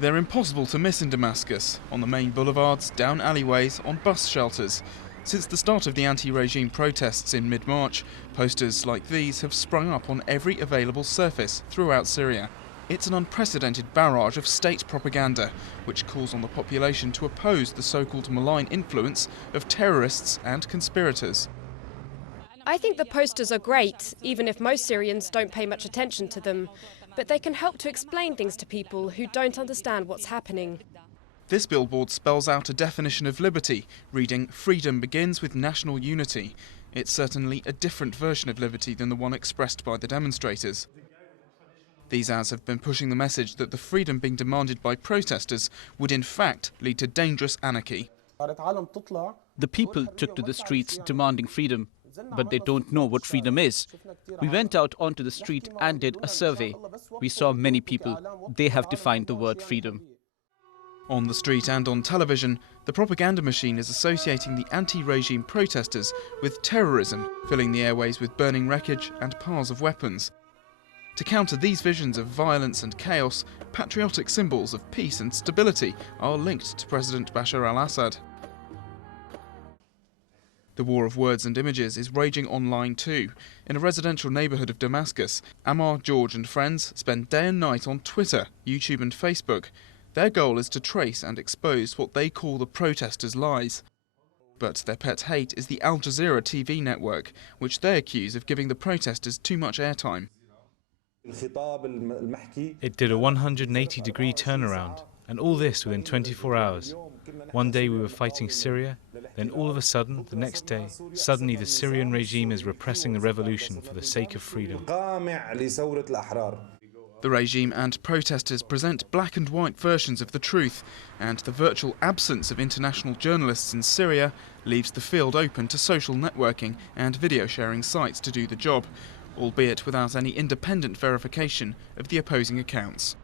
They're impossible to miss in Damascus, on the main boulevards, down alleyways, on bus shelters. Since the start of the anti-regime protests in mid-March, posters like these have sprung up on every available surface throughout Syria. It's an unprecedented barrage of state propaganda, which calls on the population to oppose the so-called malign influence of terrorists and conspirators. I think the posters are great, even if most Syrians don't pay much attention to them. But they can help to explain things to people who don't understand what's happening. This billboard spells out a definition of liberty, reading, "Freedom begins with national unity." It's certainly a different version of liberty than the one expressed by the demonstrators. These ads have been pushing the message that the freedom being demanded by protesters would in fact lead to dangerous anarchy. The people took to the streets demanding freedom, but they don't know what freedom is. We went out onto the street and did a survey. We saw many people. They have defined the word freedom. On the street and on television, the propaganda machine is associating the anti-regime protesters with terrorism, filling the airways with burning wreckage and piles of weapons. To counter these visions of violence and chaos, patriotic symbols of peace and stability are linked to President Bashar al-Assad. The war of words and images is raging online too. In a residential neighbourhood of Damascus, Ammar, George and friends spend day and night on Twitter, YouTube and Facebook. Their goal is to trace and expose what they call the protesters' lies. But their pet hate is the Al Jazeera TV network, which they accuse of giving the protesters too much airtime. It did a 180-degree turnaround, and all this within 24 hours. One day we were fighting Syria, then all of a sudden, the next day, suddenly the Syrian regime is repressing the revolution for the sake of freedom. The regime and protesters present black and white versions of the truth, and the virtual absence of international journalists in Syria leaves the field open to social networking and video sharing sites to do the job, albeit without any independent verification of the opposing accounts.